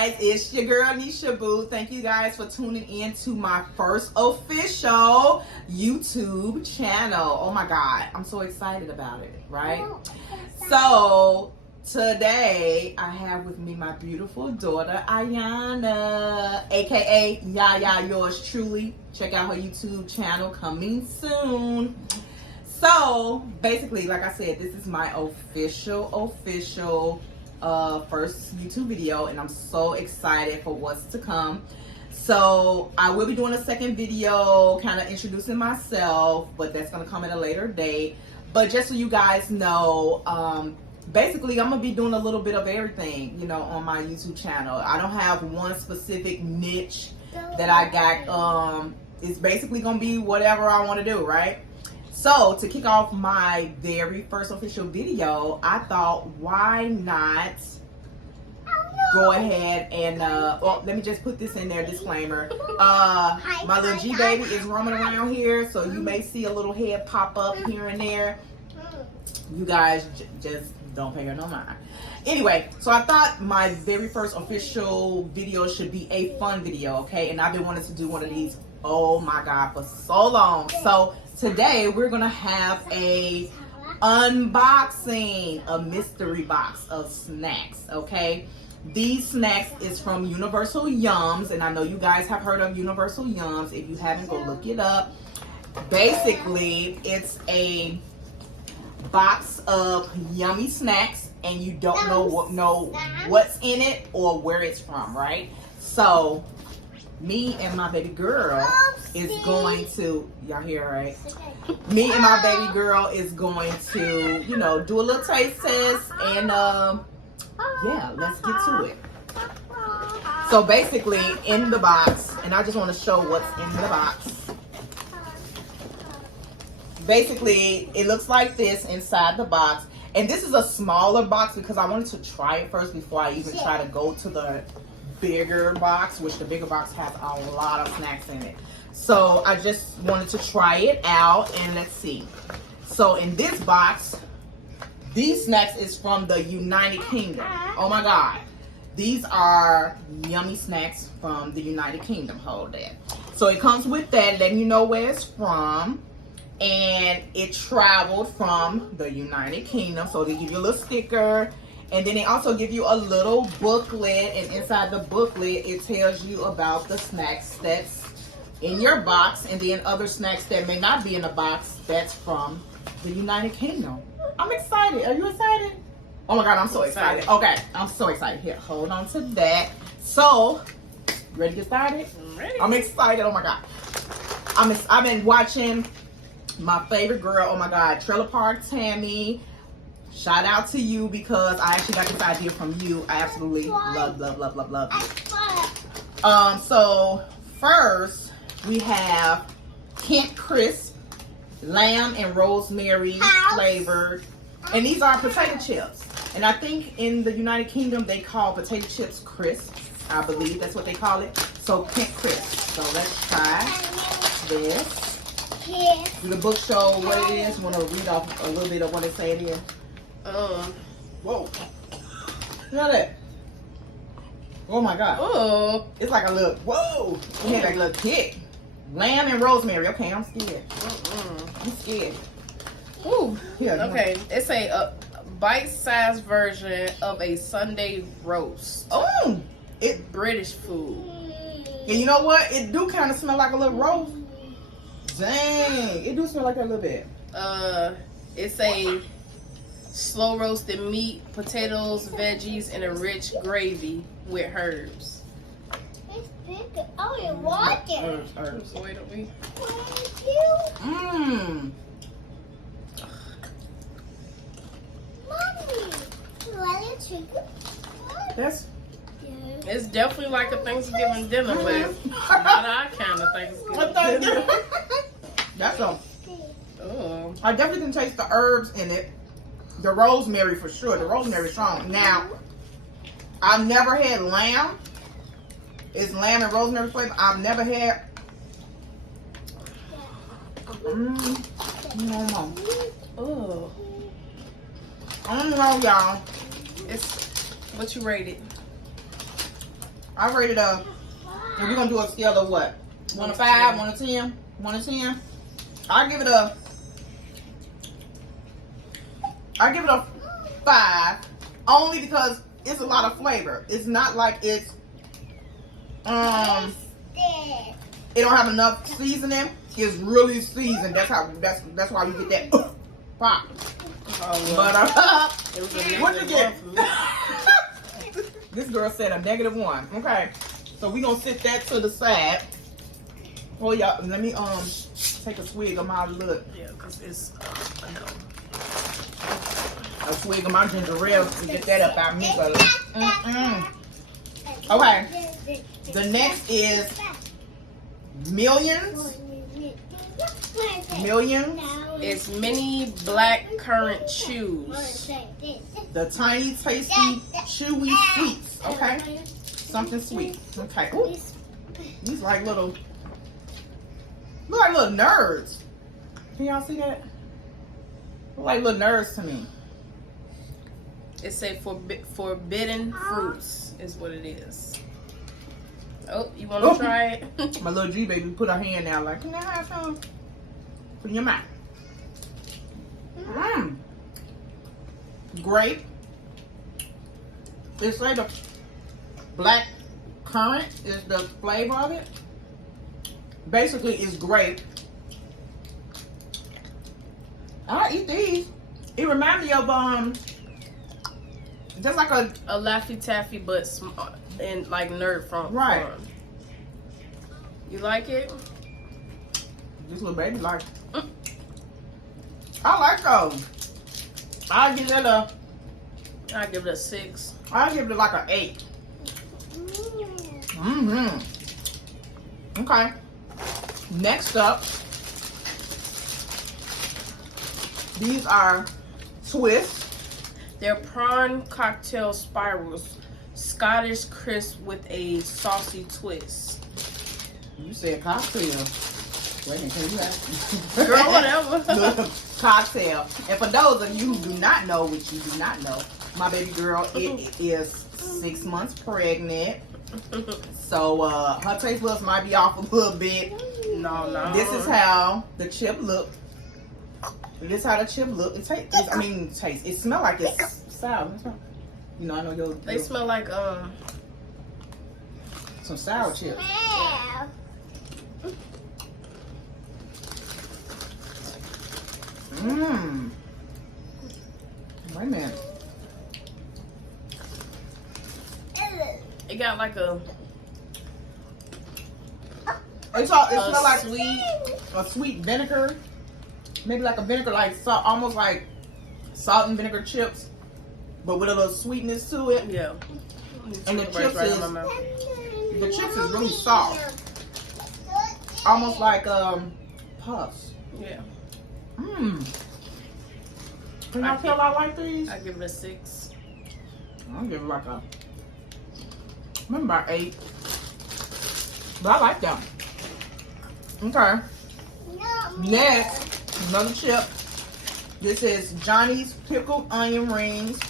guys, it's your girl Nisha Boo. Thank you guys for tuning in to my first official YouTube channel. Oh my god, I'm so excited about it, right? So today I have with me my beautiful daughter Ayana, aka YayaYourstruly. Check out her YouTube channel coming soon. So basically, like I said, this is my official first YouTube video, and I'm so excited for what's to come. So I will be doing a second video kind of introducing myself, but that's going to come at a later date. But just so you guys know, basically I'm going to be doing a little bit of everything, you know, on my YouTube channel. I don't have one specific niche that I got. It's basically going to be whatever I want to do, right? So to kick off my very first official video, I thought, why not go ahead and, well, let me just put this in there, disclaimer. My little G baby is roaming around here, so you may see a little head pop up here and there. You guys just don't pay her no mind. Anyway, so I thought my very first official video should be a fun video, okay? And I've been wanting to do one of these, oh my God, for so long. So today we're gonna have a unboxing, a mystery box of snacks, okay? These snacks is from Universal Yums, and I know you guys have heard of Universal Yums. If you haven't, go look it up. Basically, it's a box of yummy snacks, and you don't know what's in it or where it's from, right? So me and my baby girl is going to, y'all hear, right? Me and my baby girl is going to, you know, do a little taste test, and yeah, let's get to it. So basically in the box, and I just want to show what's in the box. Basically it looks like this inside the box, and this is a smaller box because I wanted to try it first before I even try to go to the bigger box, which the bigger box has a lot of snacks in it. So I just wanted to try it out, and let's see. So in this box, these snacks is from the United Kingdom. Oh my God. These are yummy snacks from the United Kingdom. Hold that. So it comes with that, letting you know where it's from. And it traveled from the United Kingdom. So they give you a little sticker. And then they also give you a little booklet. And inside the booklet, it tells you about the snacks that's in your box. And then other snacks that may not be in the box that's from the United Kingdom. I'm excited. Are you excited? Oh my God, I'm so excited. Okay, I'm so excited. Here, hold on to that. So, ready to get started? I'm ready. I'm excited. Oh my God. I've been watching my favorite girl, oh my God, Trailer Park Tammy. Shout out to you because I actually got this idea from you. I absolutely love you. So first we have Kent Crisp, lamb and rosemary flavored, and these are potato chips. And I think in the United Kingdom they call potato chips crisp. I believe that's what they call it. So Kent Crisp. So let's try this. Do the book show what it is? Want to read off a little bit of what it say it is? Whoa. Look at that. Oh my God. Oh. It's like a little, whoa. It had like a little kick. Lamb and rosemary. Okay, I'm scared. I'm scared. Ooh. Here, okay, it's a bite-sized version of a Sunday roast. Oh. It's British food. And you know what? It do kind of smell like a little roast. Dang. It do smell like that a little bit. It's a slow roasted meat, potatoes, veggies, and a rich gravy with herbs. It's big. Oh, you want it? Herbs. Wait a minute. Thank you. Mommy, want a chicken? That's It's definitely like a Thanksgiving dinner, but it's not our kind of Thanksgiving. That's a. Oh. I definitely can taste the herbs in it. The rosemary for sure. The rosemary is strong. Now, I've never had lamb. It's lamb and rosemary flavor. I've never had. No. Oh. I don't know, y'all. It's what you rated? I rated a. And we're gonna do a scale of what? 1 to 5, 1 to 10, 1 to 10. I give it a 5, only because it's a lot of flavor. It's not like it's it don't have enough seasoning. It's really seasoned. That's why you get that pop. Oh, But it was a what you get? for me. This girl said a -1. Okay, so we gonna sit that to the side. Oh y'all, let me take a swig of my look. Yeah, cause it's A swig of my ginger ale to get that up out of me. Okay, the next is Millions. It's mini black currant chews. The tiny, tasty, chewy sweets. Okay, something sweet. Okay. Ooh. These like little, look like little nerds. Can y'all see that? Look like little nerds to me. It's a forbidden fruits is what it is. Oh, you want to try it? My little G baby put her hand down like, can I have some? Put in your mouth. Grape. It's like the black currant is the flavor of it. Basically, it's grape. I eat these. It reminds me of just like a Laffy Taffy, but small and like nerd from right. You like it? This little baby like. I like those. I give it a. I give it a 6. I give it like an 8. Okay. Next up, these are twists. They're prawn cocktail spirals, Scottish crisp with a saucy twist. You said cocktail. Wait a minute, can you ask? Girl, whatever. Cocktail. And for those of you who do not know, which you do not know, my baby girl is 6 months pregnant. So her taste buds might be off a little bit. No. This is how the chip look. This is how the chip look. It tastes. It smells like it's sour. You know, I know your. They smell like some sour chips. Wait a minute. it got like a It smells like sweet sweet vinegar. Maybe like a vinegar, like salt, almost like salt and vinegar chips, but with a little sweetness to it. Yeah. And the chips right is in my mouth. the chips is really soft, almost like puffs. Yeah. Can y'all tell I like these? I give it a 6. I'll give it like a maybe about 8, but I like them. Okay. Next, another chip. This is Johnny's pickled onion rings.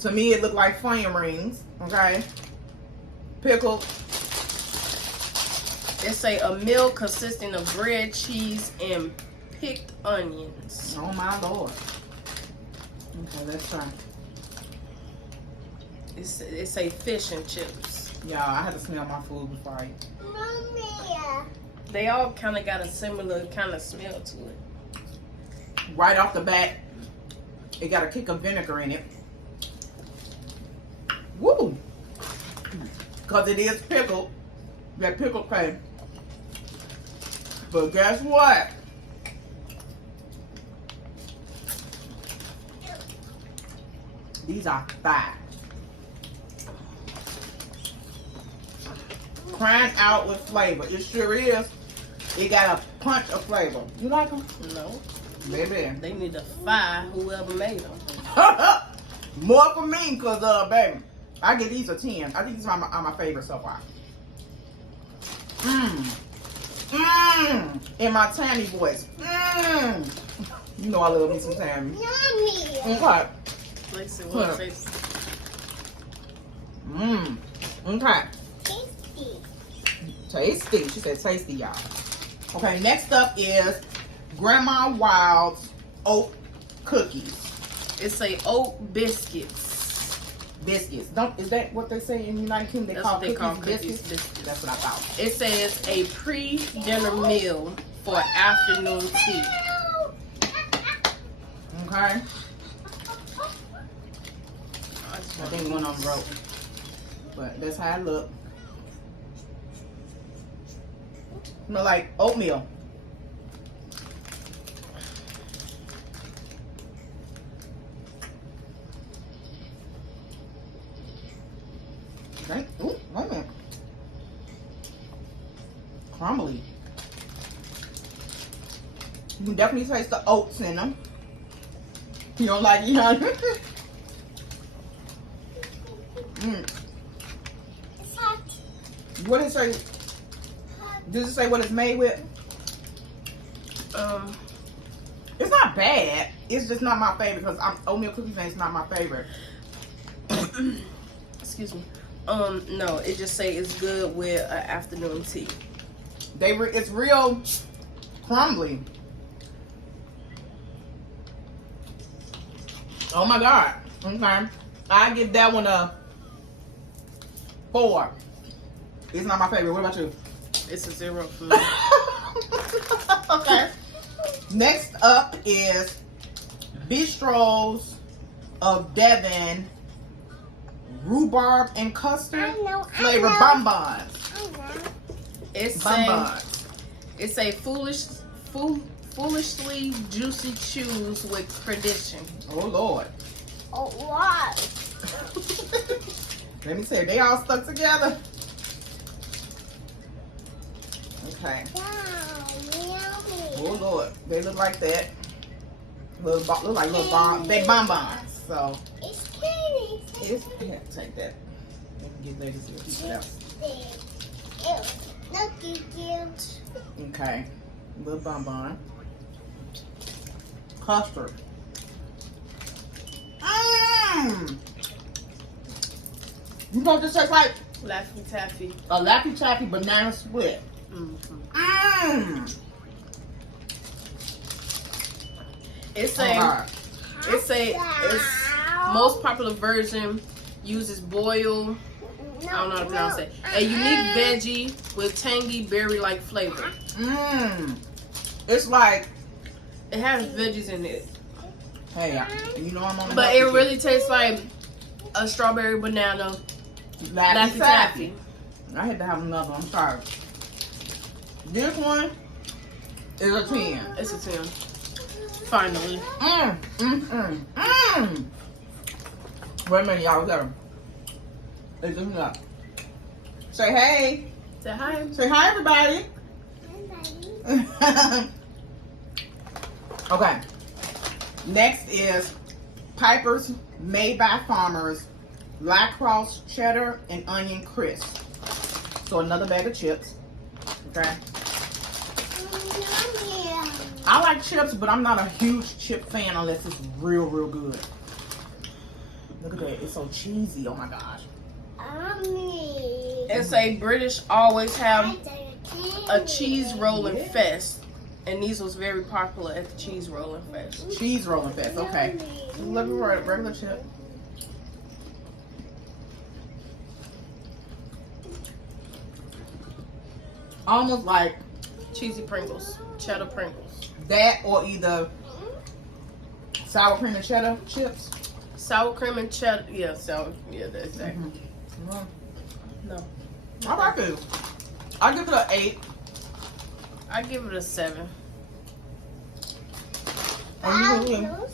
To me, it looked like flame rings. Okay. Pickled. It's a meal consisting of bread, cheese, and picked onions. Oh my lord. Okay, let's try. It's a fish and chips. Y'all, I had to smell my food before I eat. They all kind of got a similar kind of smell to it. Right off the bat, it got a kick of vinegar in it. Woo! Because it is pickled. That pickled paste. But guess what? These are fire. Crying out with flavor. It sure is. It got a punch of flavor. You like them? No. Baby. They need to fire whoever made them. More for me, because, baby, I give these a 10. I think these are my favorite so far. In my Tammy voice. You know I love me some Tammy. Okay. Let's see what it tastes. Okay. Tasty. She said tasty, y'all. Okay, next up is Grandma Wild's oat cookies. It's a oat biscuits. Biscuits. Is that what they say in the United Kingdom? That's what they call cookies. Biscuits? That's what I thought. It says a pre-dinner meal for afternoon tea. Okay. I think one of them broke. But that's how it look. Smell like oatmeal. Okay. Ooh, wait a minute. Crumbly. You can definitely taste the oats in them. You don't like, you know? It's hot. What did it say? Does it say what it's made with? It's not bad. It's just not my favorite because oatmeal cookies ain't not my favorite. Excuse me. No, it just say it's good with an afternoon tea. It's real crumbly. Oh my god. Okay. I give that one a 4. It's not my favorite. What about you? It's a 0 for me. Okay. Next up is Bistros of Devon rhubarb and custard flavor bonbons. It's Bonbons. It's a foolishly juicy chews with tradition. Oh Lord. Oh, what? Let me say they all stuck together. Okay. Wow, yummy. Oh Lord, they look like that. Look like little bonbons. So It's pretty. it's yeah, take that. Let me get Legacee to keep it out. Look, cute. Okay, little bonbon. Custard. You know what this tastes like? Laffy Taffy. A Laffy Taffy banana split. It's Oh, most popular version uses boiled, I don't know how to pronounce it, a unique veggie with tangy berry-like flavor. It's like, It has veggies in it, hey, you know I'm on the but healthy it kick. really tastes like a strawberry banana Laffy Laffy Taffy. Taffy. I had to have another one. I'm sorry. This one is a 10. It's a 10. Finally. Wait a minute, y'all. We gotta. It's just up. Say hey. Say hi. Say hi, everybody. Okay. Next is Piper's Made by Farmers Lacrosse Cheddar and Onion Crisp. So another bag of chips. Okay. I like chips, but I'm not a huge chip fan unless it's real, real good. Look at that. It's so cheesy. Oh my gosh. It's a British always have a cheese rolling fest. And these was very popular at the cheese rolling fest. Cheese rolling fest. Okay. Look at regular chip. Almost like Cheesy Pringles. Cheddar Pringles. that or either sour cream and cheddar chips. Sour cream and cheddar. Yeah, that's exactly. No. I like it. I give it an 8. I give it a 7. And you know,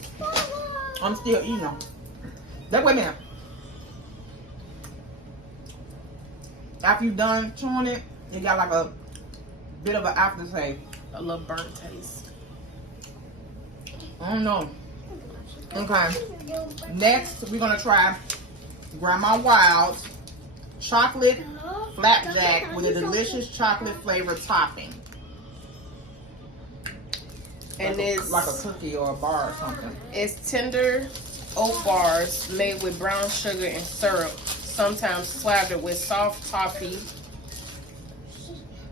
I'm still eating them. That wait a minute. After you're done chewing it, you got like a bit of an aftertaste. A little burnt taste. I don't know. Okay. Next, we're gonna try Grandma Wild's chocolate flapjack with a delicious chocolate flavored topping. And it's like a cookie or a bar or something. It's tender oat bars made with brown sugar and syrup, sometimes slathered with soft toffee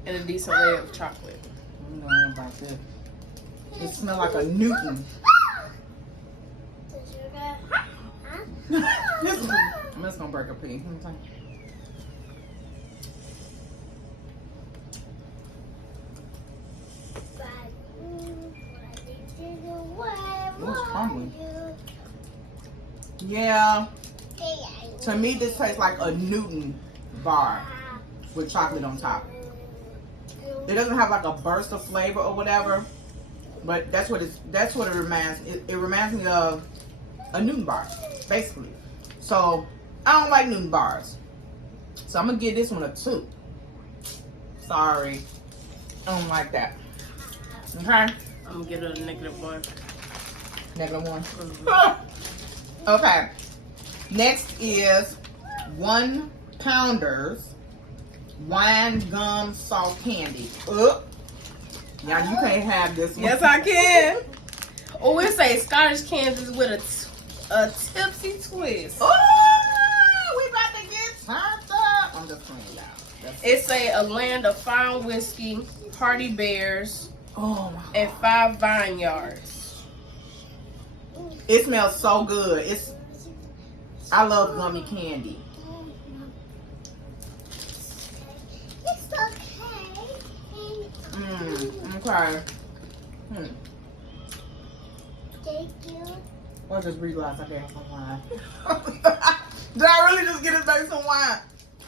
and a decent layer of chocolate. I don't know about this. It smells like a Newton. I'm just gonna break a pea. It's crumbly. Yeah. To me, this tastes like a Newton bar with chocolate on top. It doesn't have like a burst of flavor or whatever, but that's what it reminds. It reminds me of a Newton bar, basically. So I don't like Newton bars, so I'm gonna give this one a 2. Sorry, I don't like that. Okay, I'm gonna give it a -1. -1. Mm-hmm. Okay. Next is 1 Pounders wine gum soft candy. Now you can't have this one. Yes, I can. Oh, it say Scottish Kansas with a tipsy twist. Oh, we about to get turned up. I'm just playing loud. It say a land of fine whiskey, party bears, Oh my. and 5 vineyards. It smells so good. I love gummy candy. It's okay. Okay. Thank you. I just realized I gave him some wine. Did I really just get his baby some wine?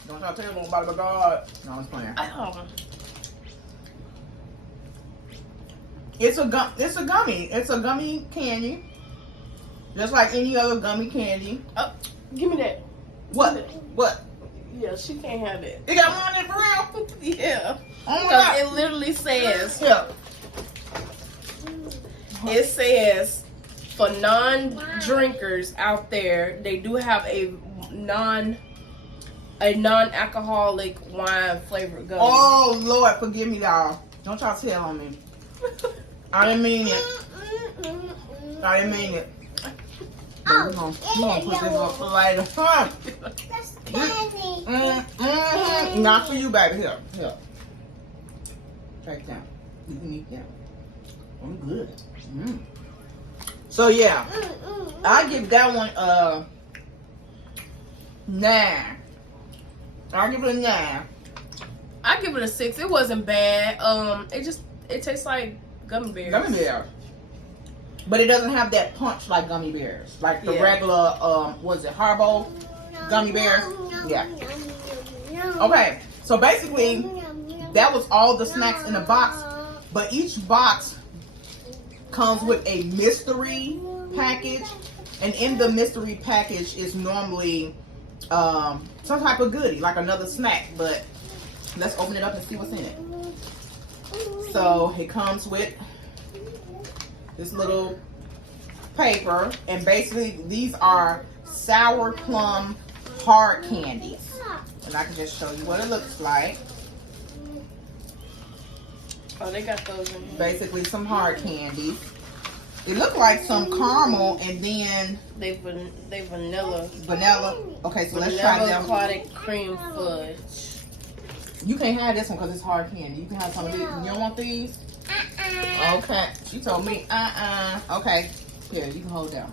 Don't y'all tell him about the God. No, I'm playing. Oh. It's a gummy. It's a gummy candy. Just like any other gummy candy. Oh, give me that. What? What? Yeah, she can't have it. You got one in for real? Yeah. Oh my Because God. it literally says, Yeah. it says for non-drinkers out there, they do have a non-alcoholic wine flavored gummy. Oh Lord, forgive me, y'all. Don't y'all tell on me. I didn't mean it. I didn't mean it. But we're gonna put this up for later. Huh? That's candy. Not for you, baby. Here. Take that. You can eat that. I'm good. So yeah, I give that one a 9. I give it a 9. I give it a 6. It wasn't bad. It tastes like gummy bears. Gummy bears. But it doesn't have that punch like gummy bears. Like the regular, was it Haribo gummy bears? Yeah. Okay, so basically, that was all the snacks in the box. But each box comes with a mystery package. And in the mystery package is normally some type of goodie, like another snack. But let's open it up and see what's in it. So it comes with this little paper, and basically these are sour plum hard candies, and I can just show you what it looks like. Oh, they got those in here. Basically some hard candies. It looked like some caramel and then They vanilla. vanilla. Okay, so let's try Vanilla them. clotted cream fudge. You can't have this one because it's hard candy. You can have some of these. You don't want these? Okay. She told me, Okay. Here, you can hold down.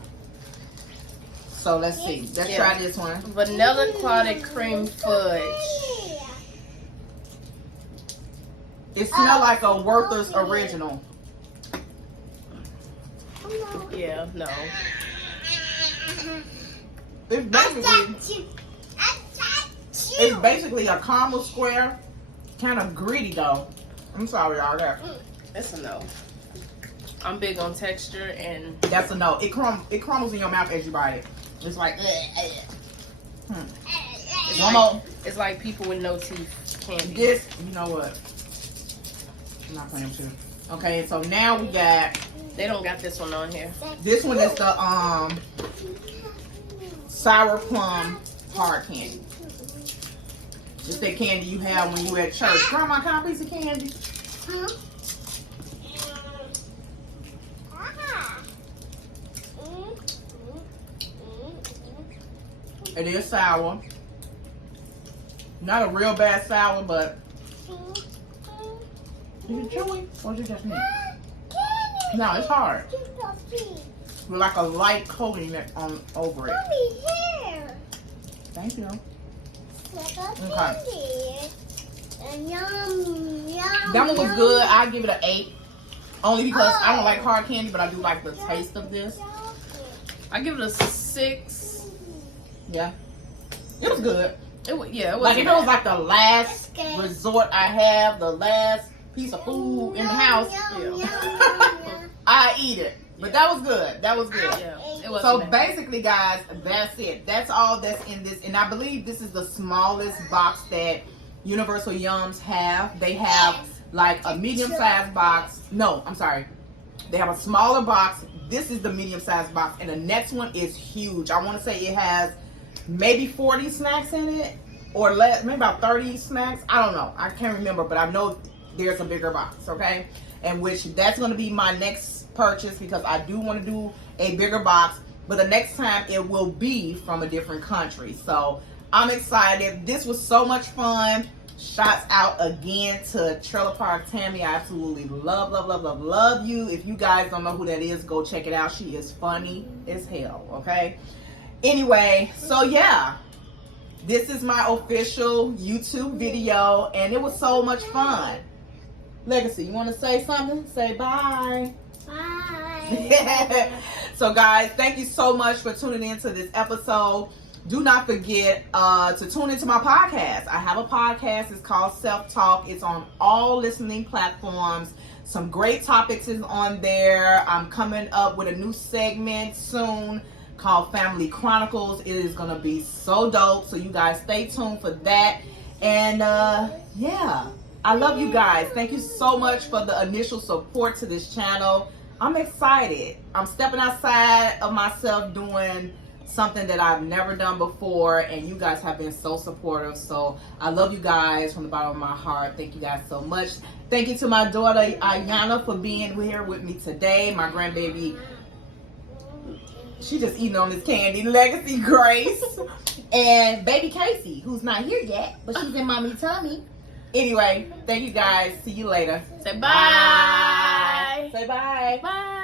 So let's see. Let's try this one. Vanilla clotted cream fudge. It smells like a Werther's original. Yeah, no. It's basically a caramel square. Kind of gritty though. I'm sorry, y'all. That's a no. I'm big on texture and That's a no. It crumbles in your mouth as you bite it. It's like it's like people with no teeth candy. This, you know what? I'm not playing with you. Okay, so now we got. They don't got this one on here. This one is the sour plum hard candy. It's that candy you have when you at church. Grandma, can I have a piece of candy? It is sour. Not a real bad sour, but Is it chewy or is it just me? No, it's hard. With like a light coating on over it. Mommy, here. Thank you. Okay. Yum, yum, That one was yum. good. I give it an 8. Only because I don't like hard candy, but I do like the taste of this. I give it a 6. Yeah. It was good. It was, yeah, it was Like if it was like the last resort I have, the last piece of food in the house, I eat it. But that was good. That was good. yeah, it was. So basically, guys, that's it. That's all that's in this. And I believe this is the smallest box that Universal Yums have. They have like a medium-sized box. No, I'm sorry. They have a smaller box. This is the medium-sized box. And the next one is huge. I want to say it has maybe 40 snacks in it. Or less, maybe about 30 snacks. I don't know. I can't remember. But I know there's a bigger box, okay? And which that's going to be my next purchase because I do want to do a bigger box, but the next time it will be from a different country. So I'm excited. This was so much fun. Shouts out again to Trailer Park Tammy. I absolutely love you. If you guys don't know who that is, go check it out. She is funny as hell, okay? Anyway, so yeah, this is my official YouTube video and it was so much fun. Legacee, you want to say something? Say bye. Bye. So guys, thank you so much for tuning into this episode. Do not forget to tune into my podcast. I have a podcast. It's called Self Talk. It's on all listening platforms. Some great topics is on there. I'm coming up with a new segment soon called Family Chronicles. It is going to be so dope. So you guys stay tuned for that. And yeah, I love you guys. Thank you so much for the initial support to this channel. I'm excited. I'm stepping outside of myself doing something that I've never done before, and you guys have been so supportive. So I love you guys from the bottom of my heart. Thank you guys so much. Thank you to my daughter Ayana for being here with me today. My grandbaby, she just eating on this candy. Legacee Grace and baby Casey, who's not here yet, but she's in mommy's tummy. Anyway, thank you guys. See you later. Say bye. Say bye. Bye.